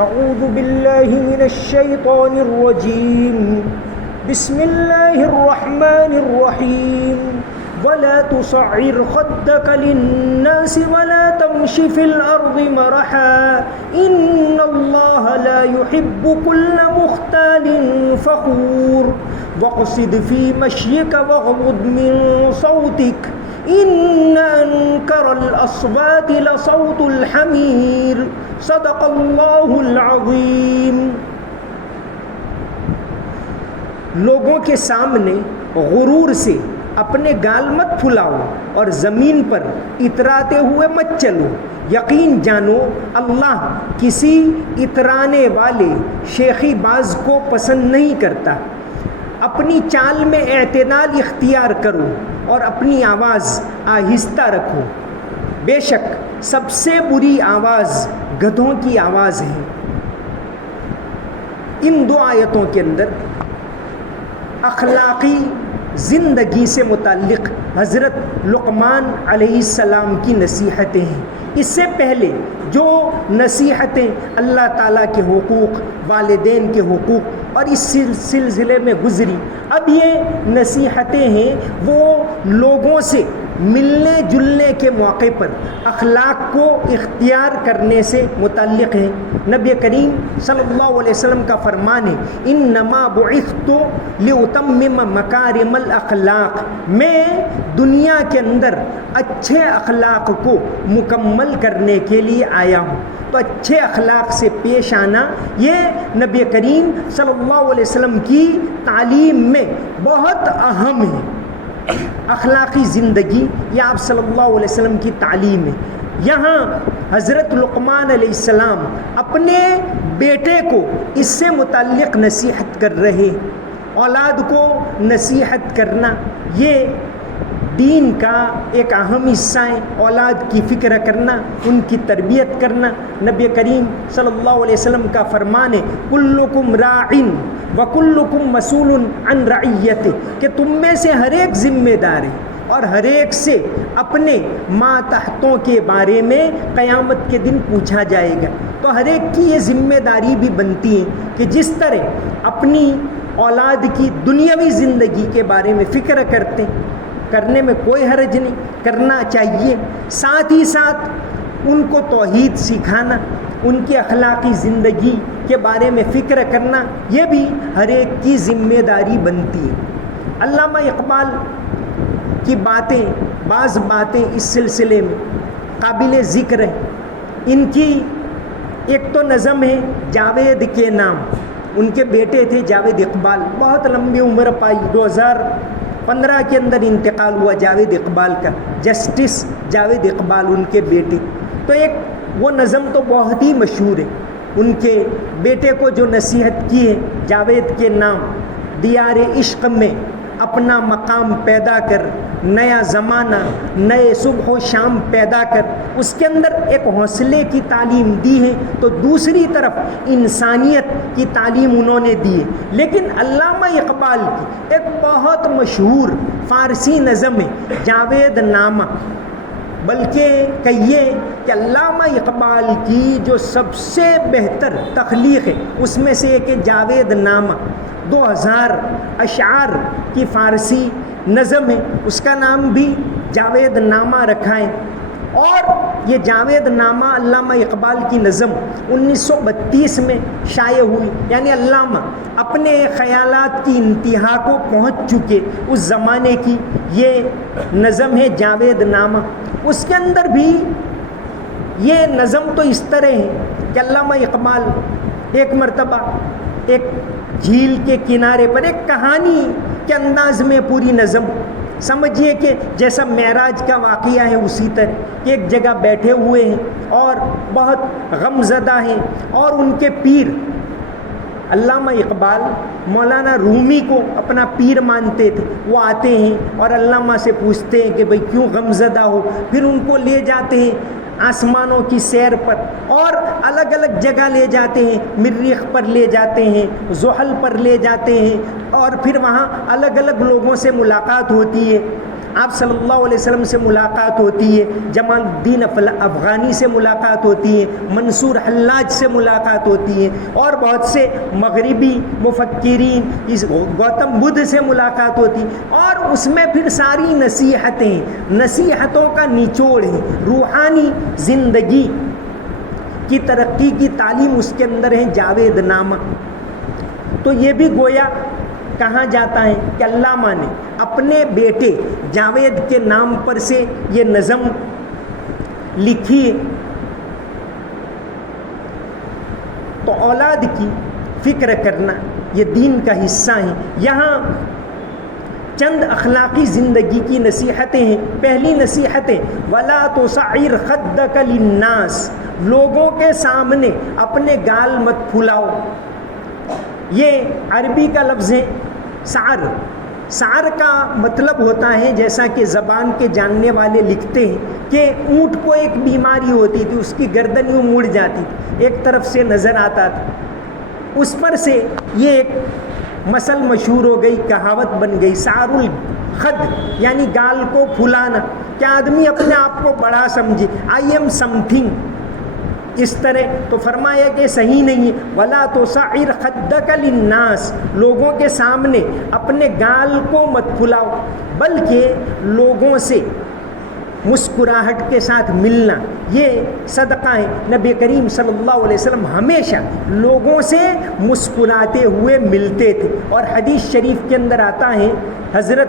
اعوذ باللہ من الشیطان الرجیم بسم اللہ الرحمن الرحیم ولا تصعر خدك للناس ولا تمش في الأرض مرحا إن الله لا يحب كل مختال فخور واقصد في مشيك واغضض من صوتك إن أنكر الأصوات لصوت الحمير صدق الله العظيم. لوگوں کے سامنے غرور سے اپنے گال مت پھلاؤ اور زمین پر اتراتے ہوئے مت چلو. یقین جانو اللہ کسی اترانے والے شیخی باز کو پسند نہیں کرتا. اپنی چال میں اعتدال اختیار کرو اور اپنی آواز آہستہ رکھو. بے شک سب سے بری آواز گدھوں کی آواز ہے. ان دو آیتوں کے اندر اخلاقی زندگی سے متعلق حضرت لقمان علیہ السلام کی نصیحتیں ہیں. اس سے پہلے جو نصیحتیں اللہ تعالیٰ کے حقوق، والدین کے حقوق اور اس سلسلے میں گزری، اب یہ نصیحتیں ہیں وہ لوگوں سے ملنے جلنے کے موقع پر اخلاق کو اختیار کرنے سے متعلق ہیں. نبی کریم صلی اللہ علیہ وسلم کا فرمان ہے انما بعثت لاتمم مکارم الاخلاق، میں دنیا کے اندر اچھے اخلاق کو مکمل کرنے کے لیے آیا ہوں. تو اچھے اخلاق سے پیش آنا یہ نبی کریم صلی اللہ علیہ وسلم کی تعلیم میں بہت اہم ہے. اخلاقی زندگی یہ آپ صلی اللہ علیہ وسلم کی تعلیم ہے. یہاں حضرت لقمان علیہ السلام اپنے بیٹے کو اس سے متعلق نصیحت کر رہے. اولاد کو نصیحت کرنا یہ دین کا ایک اہم حصہ ہے. اولاد کی فکر کرنا، ان کی تربیت کرنا. نبی کریم صلی اللہ علیہ وسلم کا فرمان ہے کلکم راعٍ وکلکم مسئول عن رعیتہ، کہ تم میں سے ہر ایک ذمہ دار ہے اور ہر ایک سے اپنے ماتحتوں کے بارے میں قیامت کے دن پوچھا جائے گا. تو ہر ایک کی یہ ذمہ داری بھی بنتی ہے کہ جس طرح اپنی اولاد کی دنیاوی زندگی کے بارے میں فکر کرنے میں کوئی حرج نہیں، کرنا چاہیے. ساتھ ہی ساتھ ان کو توحید سکھانا، ان کی اخلاقی زندگی کے بارے میں فکر کرنا یہ بھی ہر ایک کی ذمہ داری بنتی ہے. علامہ اقبال کی بعض باتیں اس سلسلے میں قابل ذکر ہیں. ان کی ایک تو نظم ہے جاوید کے نام. ان کے بیٹے تھے جاوید اقبال، بہت لمبی عمر پائی. 2015 کے اندر انتقال ہوا جاوید اقبال کا. جسٹس جاوید اقبال ان کے بیٹے. تو ایک وہ نظم تو بہت ہی مشہور ہے. ان کے بیٹے کو جو نصیحت کی ہے جاوید کے نام، دیار عشق میں اپنا مقام پیدا کر، نیا زمانہ نئے صبح و شام پیدا کر. اس کے اندر ایک حوصلے کی تعلیم دی ہے تو دوسری طرف انسانیت کی تعلیم انہوں نے دی ہے. لیکن علامہ اقبال کی ایک بہت مشہور فارسی نظم ہے جاوید نامہ. بلکہ کہیے کہ علامہ اقبال کی جو سب سے بہتر تخلیق ہے اس میں سے ایک جاوید نامہ. 2000 اشعار کی فارسی نظم ہے، اس کا نام بھی جاوید نامہ رکھا ہے. اور یہ جاوید نامہ علامہ اقبال کی نظم 1932 میں شائع ہوئی. یعنی علامہ اپنے خیالات کی انتہا کو پہنچ چکے اس زمانے کی یہ نظم ہے جاوید نامہ. اس کے اندر بھی یہ نظم تو اس طرح ہے کہ علامہ اقبال ایک مرتبہ ایک جھیل کے کنارے پر ایک کہانی کے انداز میں پوری نظم سمجھیے کہ جیسا معراج کا واقعہ ہے اسی طرح کہ ایک جگہ بیٹھے ہوئے ہیں اور بہت غم زدہ ہیں اور ان کے پیر علامہ اقبال مولانا رومی کو اپنا پیر مانتے تھے. وہ آتے ہیں اور علامہ سے پوچھتے ہیں کہ بھئی کیوں غم زدہ ہو. پھر ان کو لے جاتے ہیں آسمانوں کی سیر پر اور الگ الگ جگہ لے جاتے ہیں. مریخ پر لے جاتے ہیں، زحل پر لے جاتے ہیں اور پھر وہاں الگ الگ لوگوں سے ملاقات ہوتی ہے. آپ صلی اللہ علیہ وسلم سے ملاقات ہوتی ہے، جمال الدین افغانی سے ملاقات ہوتی ہے، منصور حلاج سے ملاقات ہوتی ہے، اور بہت سے مغربی مفکرین، اس گوتم بدھ سے ملاقات ہوتی، اور اس میں پھر ساری نصیحتوں کا نچوڑ ہے، روحانی زندگی کی ترقی کی تعلیم اس کے اندر ہے، جاوید نامہ۔ تو یہ بھی گویا کہاں جاتا ہے کہ علامہ نے اپنے بیٹے جاوید کے نام پر سے یہ نظم لکھی ہے۔ تو اولاد کی فکر کرنا یہ دین کا حصہ ہے۔ یہاں چند اخلاقی زندگی کی نصیحتیں ہیں۔ پہلی نصیحتیں وَلَا تُصَعِّرْ خَدَّكَ لِلنَّاسِ، لوگوں کے سامنے اپنے گال مت پھلاؤ۔ یہ عربی کا لفظ ہے سعر۔ سعر کا مطلب ہوتا ہے، جیسا کہ زبان کے جاننے والے لکھتے ہیں، کہ اونٹ کو ایک بیماری ہوتی تھی، اس کی گردن یوں مڑ جاتی تھی، ایک طرف سے نظر آتا تھا۔ اس پر سے یہ ایک مثل مشہور ہو گئی، کہاوت بن گئی، سعر الخد، یعنی گال کو پھلانا، کہ آدمی اپنے آپ کو بڑا سمجھے، آئی ایم سم تھنگ، اس طرح۔ تو فرمایا کہ صحیح نہیں ہے، وَلَا تُصَعِّرْ خَدَّكَ لِلنَّاسِ، لوگوں کے سامنے اپنے گال کو مت پھلاؤ، بلکہ لوگوں سے مسکراہٹ کے ساتھ ملنا یہ صدقہ ہے۔ نبی کریم صلی اللہ علیہ وسلم ہمیشہ لوگوں سے مسکراتے ہوئے ملتے تھے، اور حدیث شریف کے اندر آتا ہے، حضرت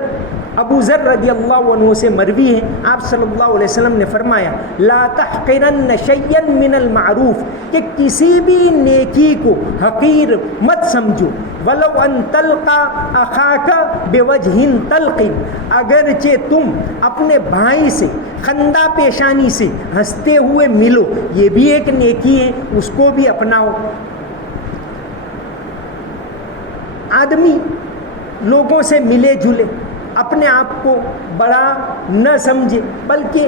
ابو ذر رضی اللہ عنہ سے مروی ہے، آپ صلی اللہ علیہ وسلم نے فرمایا لا تحقرن شیئا من المعروف، کہ کسی بھی نیکی کو حقیر مت سمجھو، ولو ان تلقا اخاک بوجہ طلق، اگرچہ تم اپنے بھائی سے خندہ پیشانی سے ہنستے ہوئے ملو، یہ بھی ایک نیکی ہے، اس کو بھی اپناؤ۔ آدمی لوگوں سے ملے جلے، اپنے آپ کو بڑا نہ سمجھے، بلکہ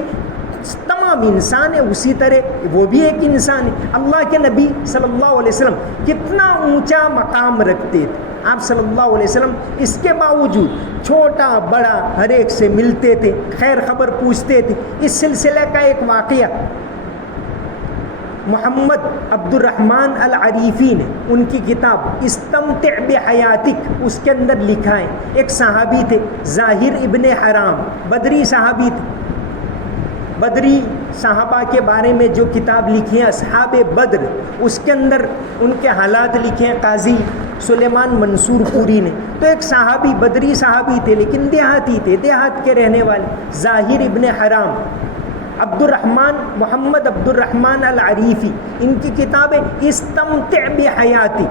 تمام انسان ہے اسی طرح وہ بھی ایک انسان ہے۔ اللہ کے نبی صلی اللہ علیہ وسلم کتنا اونچا مقام رکھتے تھے، آپ صلی اللہ علیہ وسلم اس کے باوجود چھوٹا بڑا ہر ایک سے ملتے تھے، خیر خبر پوچھتے تھے۔ اس سلسلہ کا ایک واقعہ محمد عبد الرحمن العریفی نے ان کی کتاب استمتع بحیاتک اس کے اندر لکھا ہے، ایک صحابی تھے ظاہر ابن حرام، بدری صحابی تھے۔ بدری صحابہ کے بارے میں جو کتاب لکھی ہے اصحاب بدر، اس کے اندر ان کے حالات لکھے ہیں قاضی سلیمان منصور پوری نے۔ تو ایک صحابی بدری صحابی تھے، لیکن دیہاتی تھے، دیہات کے رہنے والے، ظاہر ابن حرام، محمد عبد الرحمن العریفی، ان کی کتاب ہے استمتع بحیاتی،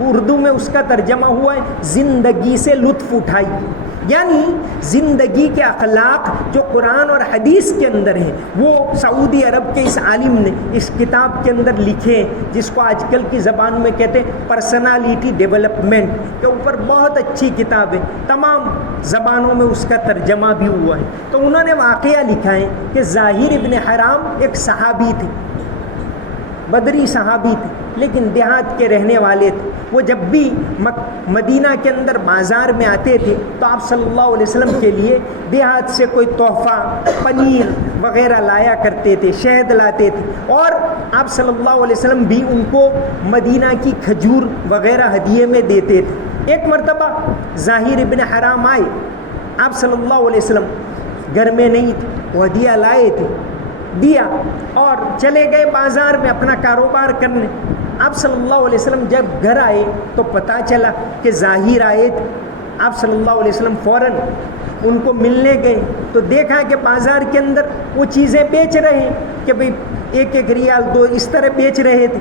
اردو میں اس کا ترجمہ ہوا ہے زندگی سے لطف اٹھائی، یعنی زندگی کے اخلاق جو قرآن اور حدیث کے اندر ہیں وہ سعودی عرب کے اس عالم نے اس کتاب کے اندر لکھے ہیں، جس کو آج کل کی زبان میں کہتے ہیں پرسنالٹی ڈیولپمنٹ کے اوپر بہت اچھی کتاب ہے، تمام زبانوں میں اس کا ترجمہ بھی ہوا ہے۔ تو انہوں نے واقعہ لکھا ہے کہ ظاہر ابن حرام ایک صحابی تھے، بدری صحابی تھے، لیکن دیہات کے رہنے والے تھے۔ وہ جب بھی مدینہ کے اندر بازار میں آتے تھے تو آپ صلی اللہ علیہ وسلم کے لیے دیہات سے کوئی تحفہ پنیر وغیرہ لایا کرتے تھے، شہد لاتے تھے، اور آپ صلی اللہ علیہ وسلم بھی ان کو مدینہ کی کھجور وغیرہ ہدیے میں دیتے تھے۔ ایک مرتبہ ظاہر ابن حرام آئے، آپ صلی اللہ علیہ وسلم گھر میں نہیں تھے، وہ ہدیہ لائے تھے، دیا اور چلے گئے بازار میں اپنا کاروبار کرنے۔ آپ صلی اللہ علیہ وسلم جب گھر آئے تو پتہ چلا کہ ظاہر آئے تھے۔ آپ صلی اللہ علیہ وسلم فوراً ان کو ملنے گئے تو دیکھا کہ بازار کے اندر وہ چیزیں بیچ رہے ہیں کہ بھئی 1-1 ریال 2 اس طرح بیچ رہے تھے،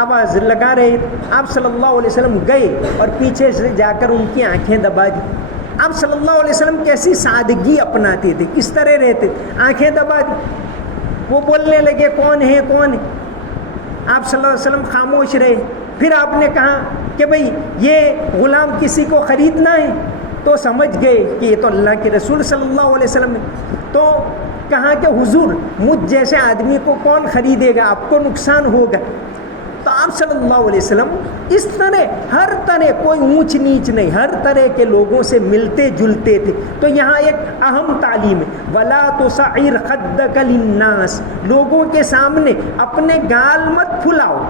آواز لگا رہے تھے۔ آپ صلی اللہ علیہ وسلم گئے اور پیچھے سے جا کر ان کی آنکھیں دبا دی۔ آپ صلی اللہ علیہ وسلم کیسی سادگی اپناتے تھے، کس طرح رہتے تھے، آنکھیں دبا دی۔ وہ بولنے لگے کون ہے کون ہے، آپ صلی اللہ علیہ وسلم خاموش رہے۔ پھر آپ نے کہا کہ بھئی یہ غلام کسی کو خریدنا ہے، تو سمجھ گئے کہ یہ تو اللہ کے رسول صلی اللہ علیہ وسلم ہے۔ تو کہا کہ حضور مجھ جیسے آدمی کو کون خریدے گا، آپ کو نقصان ہوگا۔ تو آپ صلی اللہ علیہ وسلم اس طرح ہر طرح کوئی اونچ نیچ نہیں، ہر طرح کے لوگوں سے ملتے جلتے تھے. تو یہاں ایک اہم تعلیم ہے، وَلَا تُصَعِّرْ خَدَّكَ لِلنَّاسِ، لوگوں کے سامنے اپنے گال مت پھلاؤ،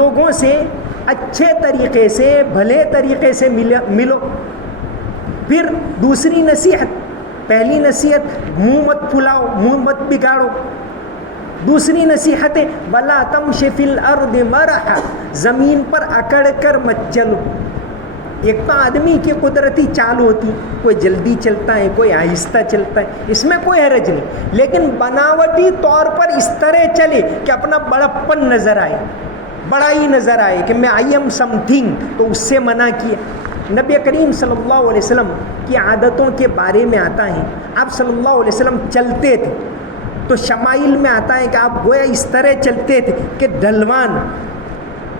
لوگوں سے اچھے طریقے سے بھلے طریقے سے ملو. پھر دوسری نصیحت، پہلی نصیحت منہ مت پھلاؤ، منہ مت بگاڑو. دوسری نصیحت ہے وَلَا تَمْشِ فِي الْأَرْضِ مَرَحًا، زمین پر اکڑ کر مت چلو. ایک تو آدمی کی قدرتی چال ہوتی، کوئی جلدی چلتا ہے، کوئی آہستہ چلتا ہے، اس میں کوئی حرج نہیں، لیکن بناوٹی طور پر اس طرح چلے کہ اپنا بڑپن نظر آئے، بڑائی نظر آئے کہ میں آئی ایم سم تھنگ، تو اس سے منع کیا. نبی کریم صلی اللہ علیہ وسلم کی عادتوں کے بارے میں آتا ہے، آپ صلی اللہ علیہ وسلم چلتے تھے تو شمائل میں آتا ہے کہ آپ گویا اس طرح چلتے تھے کہ ڈھلوان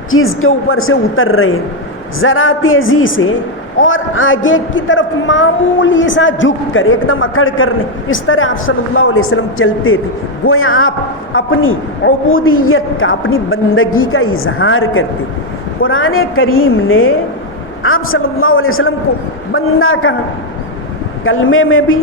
چیز کے اوپر سے اتر رہے، ذرا تیزی سے اور آگے کی طرف معمولی سا جھک کر ایک دم اکڑ کرنے، اس طرح آپ صلی اللہ علیہ وسلم چلتے تھے. گویا آپ اپنی عبودیت کا، اپنی بندگی کا اظہار کرتے. قرآن کریم نے آپ صلی اللہ علیہ وسلم کو بندہ کہا. کلمے میں بھی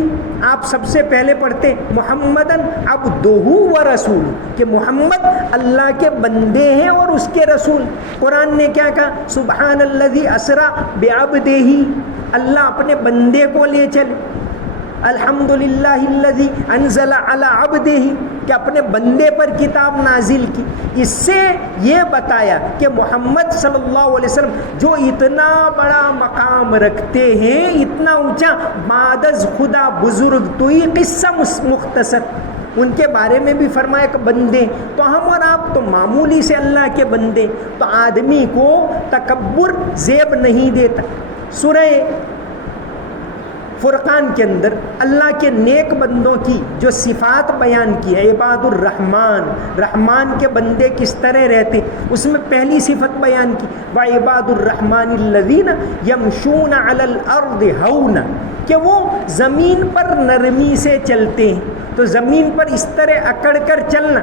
آپ سب سے پہلے پڑھتے محمدن عبدہ و رسول، کہ محمد اللہ کے بندے ہیں اور اس کے رسول. قرآن نے کیا کہا؟ سبحان الذی اسری بعبدہ، اللہ اپنے بندے کو لے چلے. الحمدللہ الذی انزل علی عبدہ، کہ اپنے بندے پر کتاب نازل کی. اس سے یہ بتایا کہ محمد صلی اللہ علیہ وسلم جو اتنا بڑا مقام رکھتے ہیں، اتنا اونچا، بعد از خدا بزرگ توئی قصہ مختصر، ان کے بارے میں بھی فرمایا کہ بندے. تو ہم اور آپ تو معمولی سے اللہ کے بندے. تو آدمی کو تکبر زیب نہیں دیتا. سورہ فرقان کے اندر اللہ کے نیک بندوں کی جو صفات بیان کی ہے، عباد الرحمن، رحمان کے بندے کس طرح رہتے، اس میں پہلی صفت بیان کی وَعِبَادُ الرَّحْمَنِ الَّذِينَ يَمْشُونَ عَلَى الْأَرْضِ هَوْنًا، کہ وہ زمین پر نرمی سے چلتے ہیں. تو زمین پر اس طرح اکڑ کر چلنا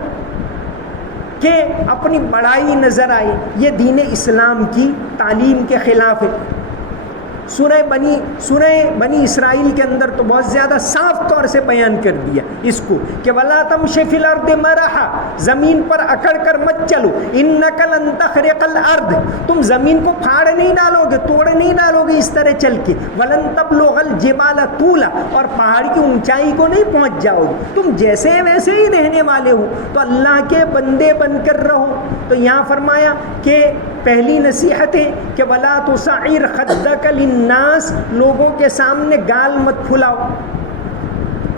کہ اپنی بڑائی نظر آئے، یہ دین اسلام کی تعلیم کے خلاف ہے. سورہ بنی اسرائیل کے اندر تو بہت زیادہ صاف طور سے بیان کر دیا اس کو کہ وَلَا تَمْشِ فِي الْأَرْضِ مَرَحًا، زمین پر اکڑ کر مت چلو. إِنَّكَ لَن تَخْرِقَ الْأَرْضِ، تم زمین کو پھاڑ نہیں ڈالو گے، توڑ نہیں ڈالو گے اس طرح چل کے. وَلَن تَبْلُغَ الْجِبَالَ طُولًا، اور پہاڑ کی اونچائی کو نہیں پہنچ جاؤ گے، تم جیسے ویسے ہی رہنے والے ہو. تو اللہ کے بندے بن کر رہو. تو یہاں فرمایا کہ پہلی نصیحت ہے کہ وَلَا تُصَعِّرْ خَدَّكَ لِلنَّاسِ، لوگوں کے سامنے گال مت پھلاؤ.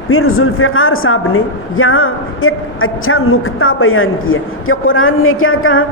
پھر ذوالفقار صاحب نے یہاں ایک اچھا نکتہ بیان کیا کہ قرآن نے کیا کہا؟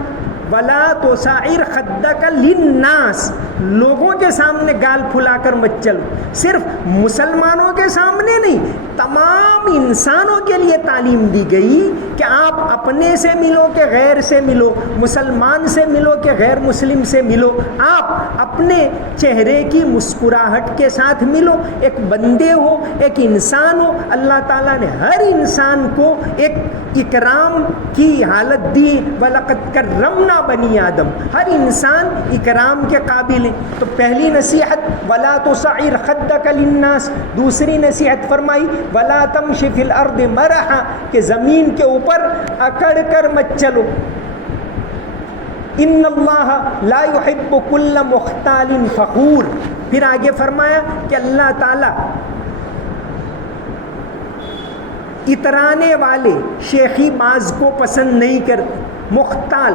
وَلَا تُصَعِّرْ خَدَّكَ لِلنَّاسِ، لوگوں کے سامنے گال پھلا کر مت چلو. صرف مسلمانوں کے سامنے نہیں، تمام انسانوں کے لیے تعلیم دی گئی کہ آپ اپنے سے ملو کہ غیر سے ملو، مسلمان سے ملو کہ غیر مسلم سے ملو، آپ اپنے چہرے کی مسکراہٹ کے ساتھ ملو. ایک بندے ہو، ایک انسان ہو، اللہ تعالیٰ نے ہر انسان کو ایک اکرام کی حالت دی. وَلَقَدْ كَرَّمْنَا بنی آدم، ہر انسان اکرام کے قابل ہے. تو پہلی نصیحت وَلَا تُصَعِّرْ خَدَّكَ لِلنَّاسِ. دوسری نصیحت فرمائی وَلَا تَمْشِ فِي الْأَرْضِ مَرَحًا، کہ زمین کے اوپر اکڑ کر مت چلو. ان اللہ لا يحب كل مختال فخور. پھر آگے فرمایا کہ اللہ تعالیٰ اترانے والے شیخی باز کو پسند نہیں کرتے. مختال،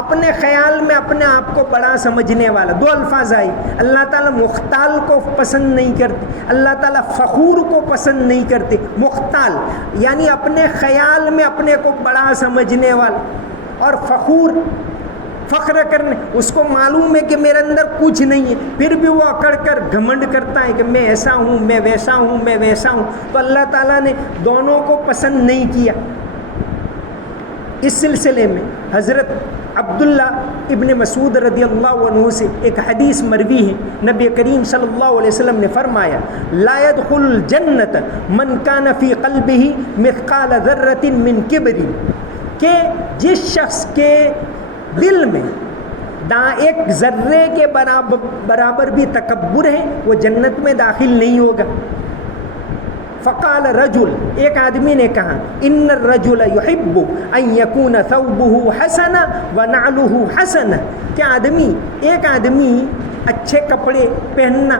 اپنے خیال میں اپنے آپ کو بڑا سمجھنے والا. دو الفاظ آئی. اللہ تعالیٰ مختال کو پسند نہیں کرتے، اللہ تعالیٰ فخور کو پسند نہیں کرتے. مختال یعنی اپنے خیال میں اپنے کو بڑا سمجھنے والا، اور فخور فخر کرنے، اس کو معلوم ہے کہ میرے اندر کچھ نہیں ہے، پھر بھی وہ اکڑ کر گھمنڈ کرتا ہے کہ میں ایسا ہوں، میں ویسا ہوں، میں ویسا ہوں. تو اللہ تعالیٰ نے دونوں کو پسند نہیں کیا. اس سلسلے میں حضرت عبداللہ ابن مسعود رضی اللہ عنہ سے ایک حدیث مروی ہے. نبی کریم صلی اللہ علیہ وسلم نے فرمایا لا يدخل الجنت من كان في قلبه مثقال ذرة من کبر، کہ جس شخص کے دل میں ایک ذرے کے برابر بھی تکبر ہے وہ جنت میں داخل نہیں ہوگا. فقال رجل، ایک آدمی نے کہا، ان الرجل يحب ان يكون ثوبه حسنا ونعله حسنا، کہ ایک آدمی اچھے کپڑے پہننا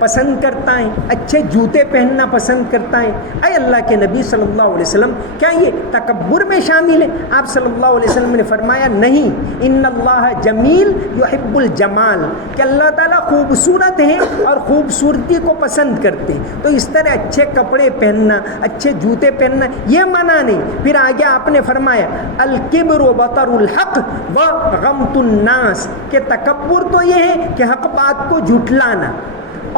پسند کرتا ہے، اچھے جوتے پہننا پسند کرتا ہے. اے اللہ کے نبی صلی اللہ علیہ وسلم، کیا یہ تکبر میں شامل ہے؟ آپ صلی اللہ علیہ وسلم نے فرمایا نہیں، ان اللہ جمیل یحب الجمال، کہ اللہ تعالیٰ خوبصورت ہے اور خوبصورتی کو پسند کرتے ہیں. تو اس طرح اچھے کپڑے پہننا، اچھے جوتے پہننا یہ منع نہیں. پھر آگے آپ نے فرمایا الکبر بطر الحق وغمط الناس، کہ تکبر تو یہ ہے کہ حق بات کو جھٹلانا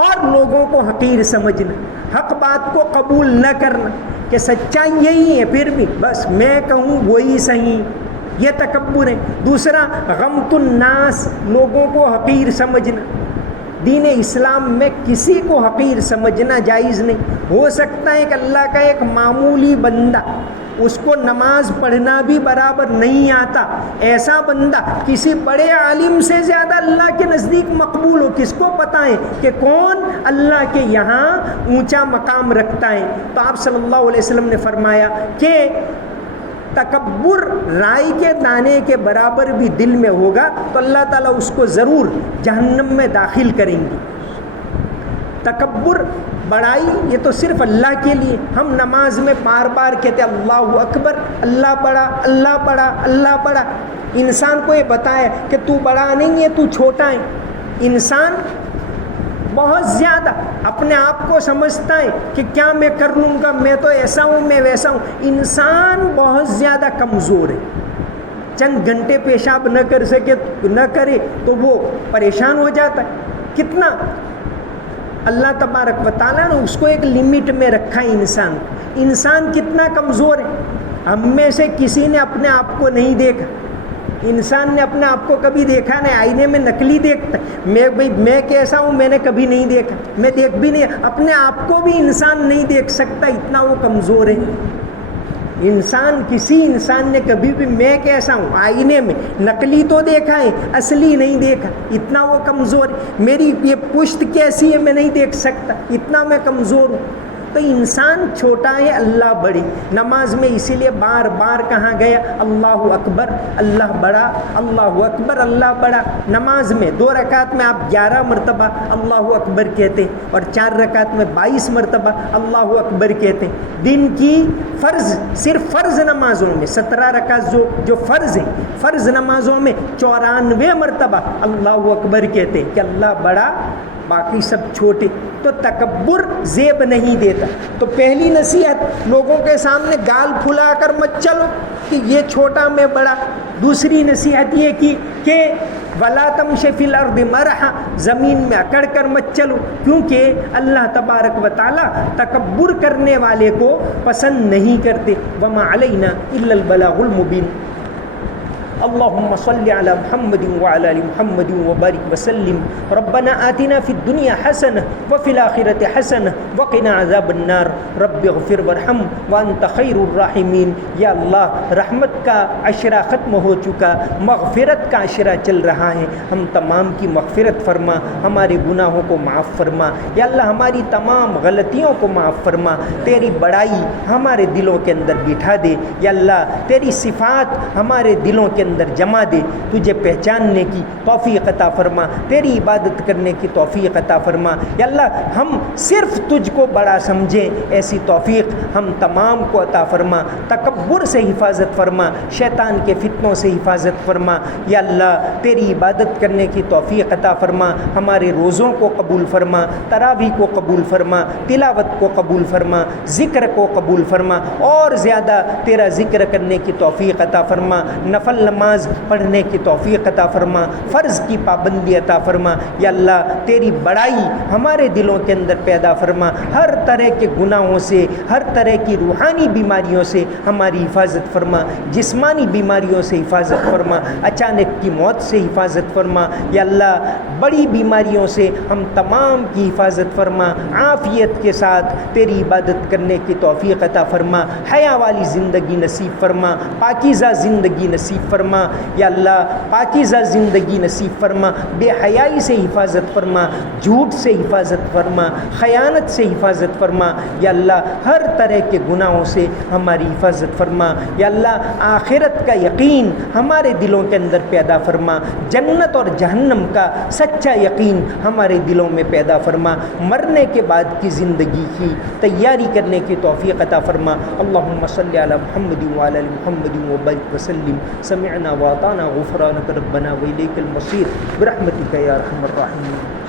اور لوگوں کو حقیر سمجھنا، حق بات کو قبول نہ کرنا، کہ سچائی یہی ہے پھر بھی بس میں کہوں وہی صحیح، یہ تکبر ہے. دوسرا غمط الناس، لوگوں کو حقیر سمجھنا. دین اسلام میں کسی کو حقیر سمجھنا جائز نہیں. ہو سکتا ہے کہ اللہ کا ایک معمولی بندہ، اس کو نماز پڑھنا بھی برابر نہیں آتا، ایسا بندہ کسی بڑے عالم سے زیادہ اللہ کے نزدیک مقبول ہو. کس کو پتہ ہے کہ کون اللہ کے یہاں اونچا مقام رکھتا ہے؟ تو آپ صلی اللہ علیہ وسلم نے فرمایا کہ تکبر رائی کے دانے کے برابر بھی دل میں ہوگا تو اللہ تعالیٰ اس کو ضرور جہنم میں داخل کریں گے. تکبر، بڑائی، یہ تو صرف اللہ کے لیے. ہم نماز میں بار بار کہتے اللہ اکبر، اللہ بڑا، اللہ بڑا، اللہ بڑا. انسان کو یہ بتایا کہ تو بڑا نہیں ہے، تو چھوٹا ہے. انسان بہت زیادہ اپنے آپ کو سمجھتا ہے کہ کیا میں کر لوں گا، میں تو ایسا ہوں، میں ویسا ہوں. انسان بہت زیادہ کمزور ہے. چند گھنٹے پیشاب نہ کرے تو وہ پریشان ہو جاتا ہے. کتنا اللہ تبارک و تعالیٰ نے اس کو ایک لمٹ میں رکھا ہے. انسان کتنا کمزور ہے. ہم میں سے کسی نے اپنے آپ کو نہیں دیکھا. انسان نے اپنے آپ کو کبھی دیکھا نہیں. آئینے میں نقلی دیکھتا ہے، میں کیسا ہوں میں نے کبھی نہیں دیکھا، میں دیکھ بھی نہیں. اپنے آپ کو بھی انسان نہیں دیکھ سکتا، اتنا وہ کمزور ہے. کسی انسان نے کبھی بھی میں کیسا ہوں آئینے میں نقلی تو دیکھا ہے، اصلی نہیں دیکھا، اتنا وہ کمزور ہے. میری یہ پشت کیسی ہے میں نہیں دیکھ سکتا، اتنا میں کمزور ہوں. تو انسان چھوٹا ہے، اللہ بڑی. نماز میں اسی لیے بار بار کہا گیا اللہ اکبر، اللہ بڑا، اللہ اکبر، اللہ بڑا. نماز میں 2 رکعت میں آپ 11 مرتبہ اللہ اکبر کہتے ہیں اور 4 رکعت میں 22 مرتبہ اللہ اکبر کہتے ہیں. دن کی صرف فرض نمازوں میں 17 رکعت جو فرض ہیں، فرض نمازوں میں 94 مرتبہ اللہ اکبر کہتے ہیں کہ اللہ بڑا، باقی سب چھوٹے. تو تکبر زیب نہیں دیتا. تو پہلی نصیحت، لوگوں کے سامنے گال پھلا کر مت چلو کہ یہ چھوٹا میں بڑا. دوسری نصیحت یہ کی کہ ولا تمش فی الارض مرحا، زمین میں اکڑ کر مت چلو، کیونکہ اللہ تبارک و تعالی تکبر کرنے والے کو پسند نہیں کرتے. وما علینا الا البلاغ المبین. اللهم صل على محمد وعلى ال محمد وبارك وسلم. ربنا آتنا في الدنيا حسنة وفي الآخرة حسنة وقنا عذاب النار. رب اغفر وارحم وانت خیر الراحمین. یا اللہ، رحمت کا عشرہ ختم ہو چکا، مغفرت کا عشرہ چل رہا ہے. ہم تمام کی مغفرت فرما، ہمارے گناہوں کو معاف فرما. یا اللہ، ہماری تمام غلطیوں کو معاف فرما. تیری بڑائی ہمارے دلوں کے اندر بٹھا دے. یا اللہ، تیری صفات ہمارے دلوں کے اندر جمع دے. تجھے پہچاننے کی توفیق عطا فرما، تیری عبادت کرنے کی توفیق عطا فرما. یا اللہ، ہم صرف تجھ کو بڑا سمجھیں، ایسی توفیق ہم تمام کو عطا فرما. تکبر سے حفاظت فرما، شیطان کے فتنوں سے حفاظت فرما. یا اللہ، تیری عبادت کرنے کی توفیق عطا فرما. ہمارے روزوں کو قبول فرما، تراویح کو قبول فرما، تلاوت کو قبول فرما، ذکر کو قبول فرما، اور زیادہ تیرا ذکر کرنے کی توفیق عطا فرما. نفل نماز پڑھنے کی توفیق عطا فرما، فرض کی پابندی عطا فرما. یا اللہ، تیری بڑائی ہمارے دلوں کے اندر پیدا فرما. ہر طرح کے گناہوں سے، ہر طرح کی روحانی بیماریوں سے ہماری حفاظت فرما. جسمانی بیماریوں سے حفاظت فرما، اچانک کی موت سے حفاظت فرما. یا اللہ، بڑی بیماریوں سے ہم تمام کی حفاظت فرما. عافیت کے ساتھ تیری عبادت کرنے کی توفیق عطا فرما. حیا والی زندگی نصیب فرما، پاکیزہ زندگی نصیب فرما. فرما، یا اللہ پاکیزہ زندگی نصیب فرما، بے حیائی سے حفاظت فرما، جھوٹ سے حفاظت فرما، خیانت سے حفاظت فرما، یا اللہ ہر طرح کے گناہوں سے ہماری حفاظت فرما، یا اللہ آخرت کا یقین ہمارے دلوں کے اندر پیدا فرما، جنت اور جہنم کا سچا یقین ہمارے دلوں میں پیدا فرما، مرنے کے بعد کی زندگی کی تیاری کرنے کی توفیق عطا فرما۔ اللہم صلی علی محمد وعلی آل محمد وبارک وسلم۔ سمعنا واطعنا غفرانک ربنا وإلیک المصیر برحمتک یا ارحم الراحمین۔